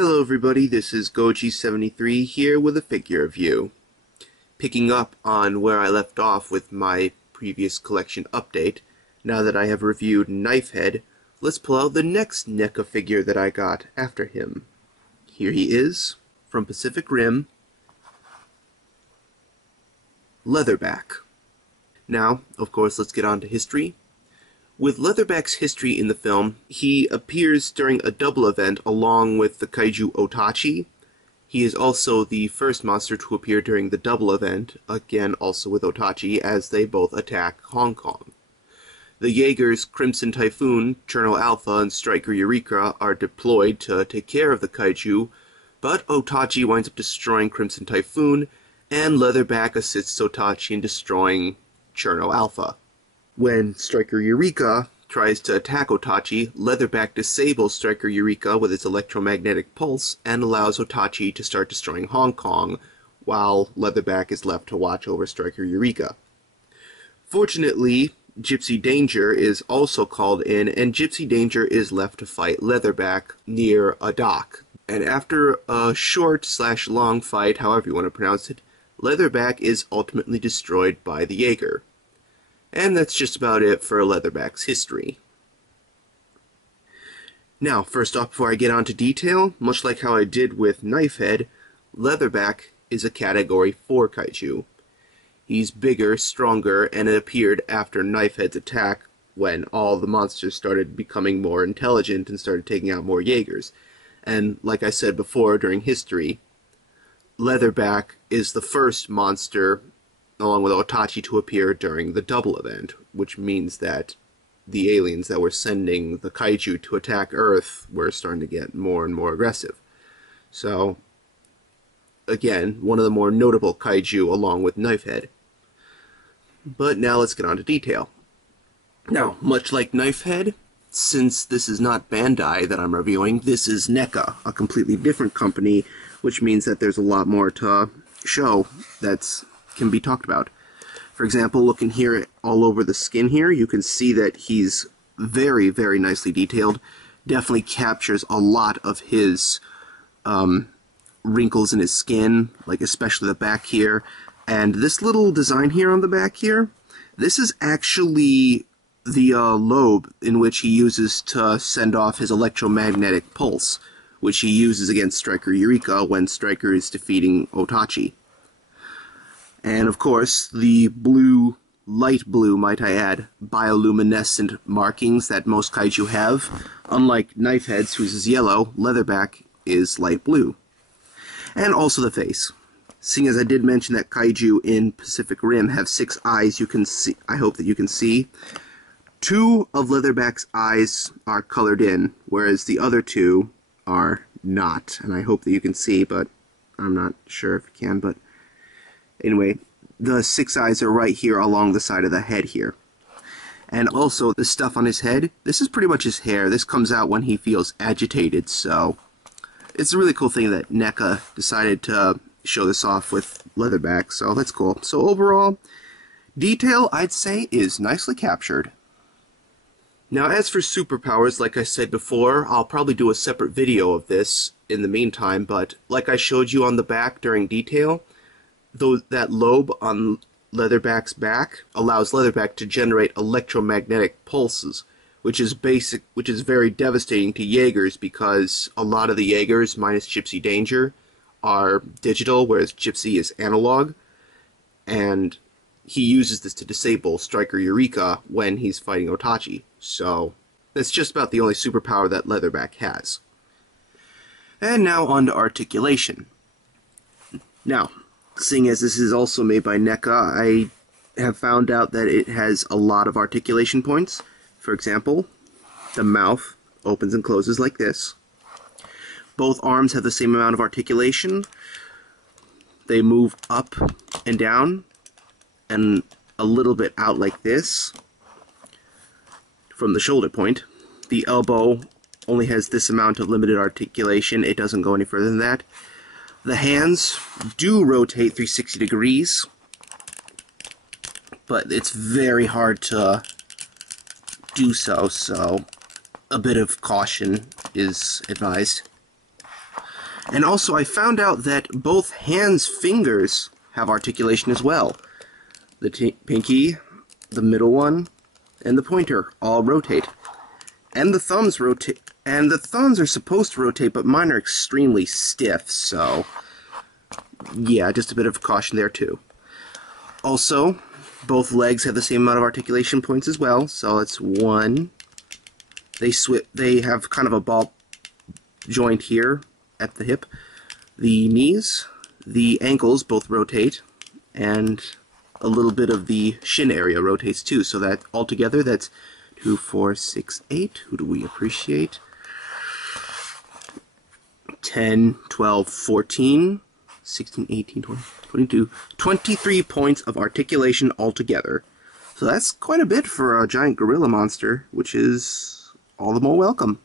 Hello everybody, this is Goji73 here with a figure review. Picking up on where I left off with my previous collection update, now that I have reviewed Knifehead, let's pull out the next NECA figure that I got after him. Here he is, from Pacific Rim, Leatherback. Now, of course, let's get on to history. With Leatherback's history in the film, he appears during a double event along with the kaiju Otachi. He is also the first monster to appear during the double event, again also with Otachi, as they both attack Hong Kong. The Jaegers Crimson Typhoon, Cherno Alpha, and Striker Eureka are deployed to take care of the kaiju, but Otachi winds up destroying Crimson Typhoon, and Leatherback assists Otachi in destroying Cherno Alpha. When Striker Eureka tries to attack Otachi, Leatherback disables Striker Eureka with its electromagnetic pulse and allows Otachi to start destroying Hong Kong, while Leatherback is left to watch over Striker Eureka. Fortunately, Gypsy Danger is also called in, and Gypsy Danger is left to fight Leatherback near a dock. And after a short/long fight, however you want to pronounce it, Leatherback is ultimately destroyed by the Jaeger. And that's just about it for Leatherback's history. Now, first off, before I get on to detail, much like how I did with Knifehead, Leatherback is a Category 4 kaiju. He's bigger, stronger, and it appeared after Knifehead's attack when all the monsters started becoming more intelligent and started taking out more Jaegers. And like I said before during history, Leatherback is the first monster along with Otachi to appear during the double event, which means that the aliens that were sending the kaiju to attack Earth were starting to get more and more aggressive. So, again, one of the more notable kaiju along with Knifehead. But now let's get on to detail. Now, much like Knifehead, since this is not Bandai that I'm reviewing, this is NECA, a completely different company, which means that there's a lot more to show that can be talked about. For example, looking here all over the skin here, you can see that he's very, very nicely detailed. Definitely captures a lot of his wrinkles in his skin, like especially the back here. And this little design here on the back here, this is actually the lobe in which he uses to send off his electromagnetic pulse, which he uses against Striker Eureka when Striker is defeating Otachi. And of course, the blue, light blue, might I add, bioluminescent markings that most kaiju have. Unlike Knifehead's, whose is yellow, Leatherback is light blue. And also the face. Seeing as I did mention that kaiju in Pacific Rim have 6 eyes, you can see, I hope that you can see, 2 of Leatherback's eyes are colored in, whereas the other 2 are not. And I hope that you can see, but I'm not sure if you can, but anyway, the 6 eyes are right here along the side of the head here. And also, the stuff on his head, this is pretty much his hair. This comes out when he feels agitated, so it's a really cool thing that NECA decided to show this off with Leatherback, so that's cool. So overall, detail, I'd say, is nicely captured. Now, as for superpowers, like I said before, I'll probably do a separate video of this in the meantime, but like I showed you on the back during detail, that lobe on Leatherback's back allows Leatherback to generate electromagnetic pulses, which is very devastating to Jaegers because a lot of the Jaegers, minus Gypsy Danger, are digital, whereas Gypsy is analog, and he uses this to disable Striker Eureka when he's fighting Otachi. So that's just about the only superpower that Leatherback has. And now on to articulation. Now, seeing as this is also made by NECA, I have found out that it has a lot of articulation points. For example, the mouth opens and closes like this. Both arms have the same amount of articulation. They move up and down and a little bit out like this from the shoulder point. The elbow only has this amount of limited articulation. It doesn't go any further than that. The hands do rotate 360 degrees, but it's very hard to do so, so a bit of caution is advised. And also, I found out that both hands' fingers have articulation as well. The pinky, the middle one, and the pointer all rotate. And the thumbs rotate. And the thumbs are supposed to rotate, but mine are extremely stiff, so yeah, just a bit of caution there too. Also, both legs have the same amount of articulation points as well, so that's one. They have kind of a ball joint here at the hip. The knees, the ankles both rotate, and a little bit of the shin area rotates too, so that altogether that's 2, 4, 6, 8. Who do we appreciate? 10, 12, 14, 16, 18, 20, 22, 23 points of articulation altogether. So that's quite a bit for a giant gorilla monster, which is all the more welcome.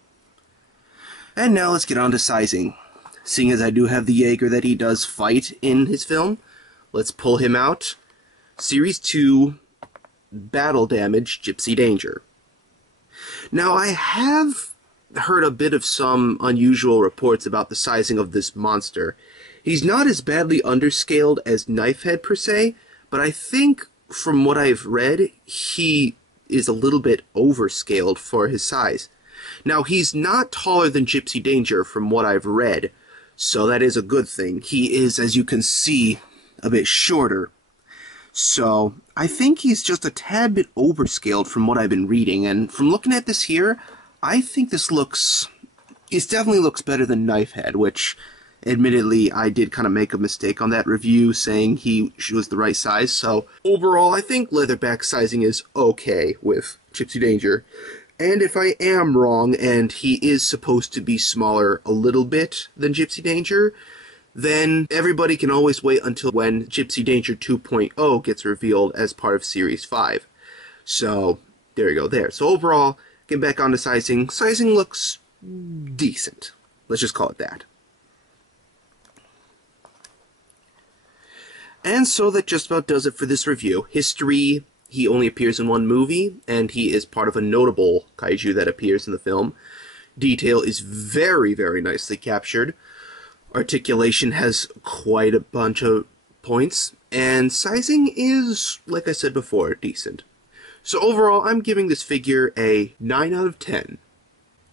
And now let's get on to sizing. Seeing as I do have the Jaeger that he does fight in his film, let's pull him out. Series 2, Battle Damage, Gypsy Danger. Now, I have heard a bit of some unusual reports about the sizing of this monster. He's not as badly underscaled as Knifehead per se, but I think from what I've read, he is a little bit overscaled for his size. Now, he's not taller than Gypsy Danger from what I've read, so that is a good thing. He is, as you can see, a bit shorter. So, I think he's just a tad bit overscaled from what I've been reading, and from looking at this here, I think this definitely looks better than Knifehead, which, admittedly, I did kind of make a mistake on that review, saying he was the right size, so overall, I think Leatherback sizing is okay with Gypsy Danger. And if I am wrong, and he is supposed to be smaller a little bit than Gypsy Danger, then everybody can always wait until when Gypsy Danger 2.0 gets revealed as part of Series 5. So, there you go there. So overall, getting back onto sizing, sizing looks decent. Let's just call it that. And so that just about does it for this review. History, he only appears in one movie, and he is part of a notable kaiju that appears in the film. Detail is very, very nicely captured. Articulation has quite a bunch of points, and sizing is, like I said before, decent. So overall, I'm giving this figure a 9 out of 10.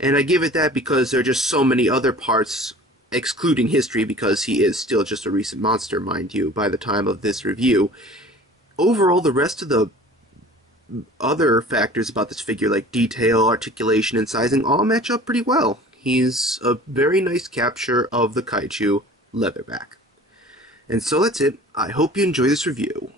And I give it that because there are just so many other parts, excluding history, because he is still just a recent monster, mind you, by the time of this review. Overall, the rest of the other factors about this figure, like detail, articulation, and sizing, all match up pretty well. He's a very nice capture of the kaiju Leatherback. And so that's it. I hope you enjoy this review.